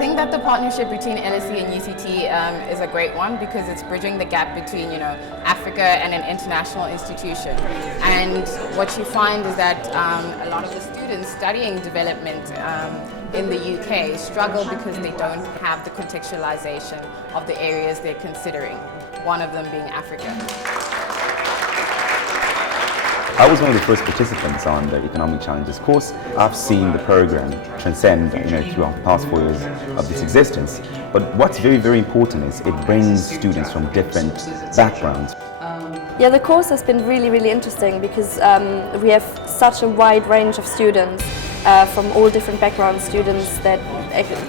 think that the partnership between LSE and UCT is a great one because it's bridging the gap between, Africa and an international institution. And what you find is that a lot of the students studying development in the UK struggle because they don't have the contextualization of the areas they're considering, one of them being Africa. I was one of the first participants on the Economic Challenges course. I've seen the program transcend throughout the past 4 years of its existence. But what's very, very important is it brings students from different backgrounds. Yeah, the course has been really, really interesting because we have such a wide range of students from all different backgrounds, students that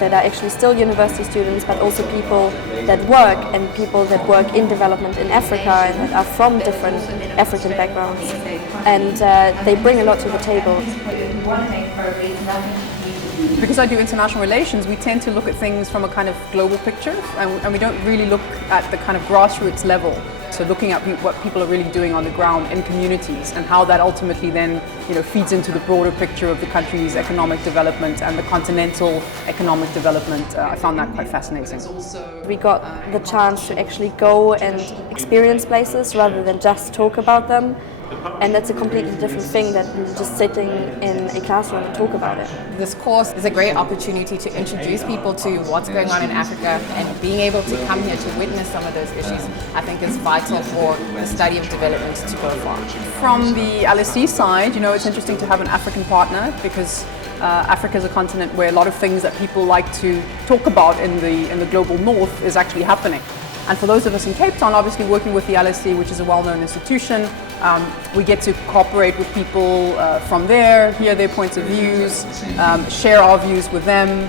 are actually still university students, but also people that work and people that work in development in Africa and that are from different African backgrounds. And they bring a lot to the table. Because I do international relations, we tend to look at things from a kind of global picture, and we don't really look at the kind of grassroots level. So looking at what people are really doing on the ground in communities and how that ultimately then feeds into the broader picture of the country's economic development and the continental economic development. I found that quite fascinating. We got the chance to actually go and experience places rather than just talk about them. And that's a completely different thing than just sitting in a classroom and talk about it. This course is a great opportunity to introduce people to what's going on in Africa, and being able to come here to witness some of those issues, I think is vital for the study of development to go far. From the LSE side, it's interesting to have an African partner because Africa is a continent where a lot of things that people like to talk about in the global north is actually happening. And for those of us in Cape Town, obviously working with the LSE, which is a well-known institution, we get to cooperate with people from there, hear their points of views, share our views with them.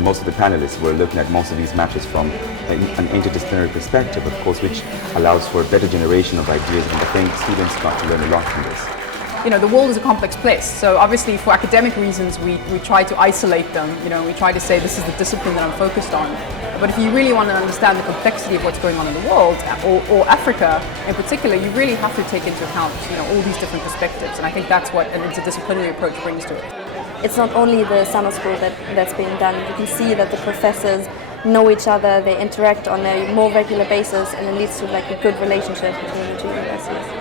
Most of the panelists were looking at most of these matters from an interdisciplinary perspective, of course, which allows for a better generation of ideas, and I think students got to learn a lot from this. The world is a complex place, so obviously for academic reasons we try to isolate them. We try to say this is the discipline that I'm focused on. But if you really want to understand the complexity of what's going on in the world, or Africa in particular, you really have to take into account all these different perspectives, and I think that's what an interdisciplinary approach brings to it. It's not only the summer school that's being done. You can see that the professors know each other, they interact on a more regular basis, and it leads to a good relationship between the two universities.